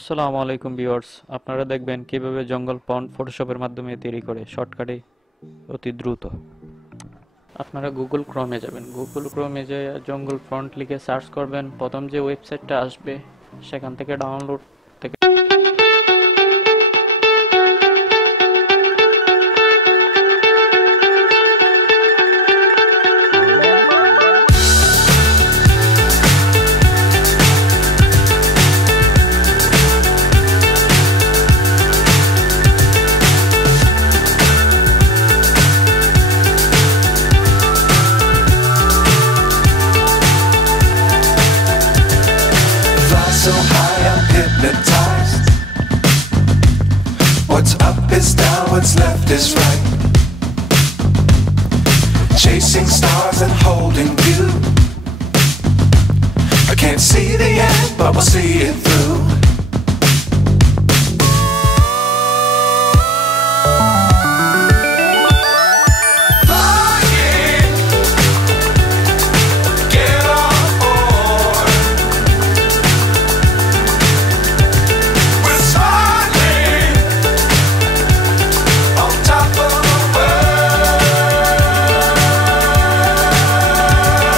আসসালামু আলাইকুম ভিউয়ার্স, আপনারা দেখবেন কিভাবে জঙ্গল ফন্ট ফটোশপের মাধ্যমে তৈরি করে শর্টকাটে অতি দ্রুত। আপনারা গুগল ক্রোমে যাবেন, গুগল ক্রোমে যে জঙ্গল ফন্ট লিখে সার্চ করবেন, প্রথম যে ওয়েবসাইটটা আসবে সেখান থেকে ডাউনলোড থেকে Fly so high, I'm hypnotized. What's up is down, what's left is right. Chasing stars and holding you. I can't see the end, but we'll see it through.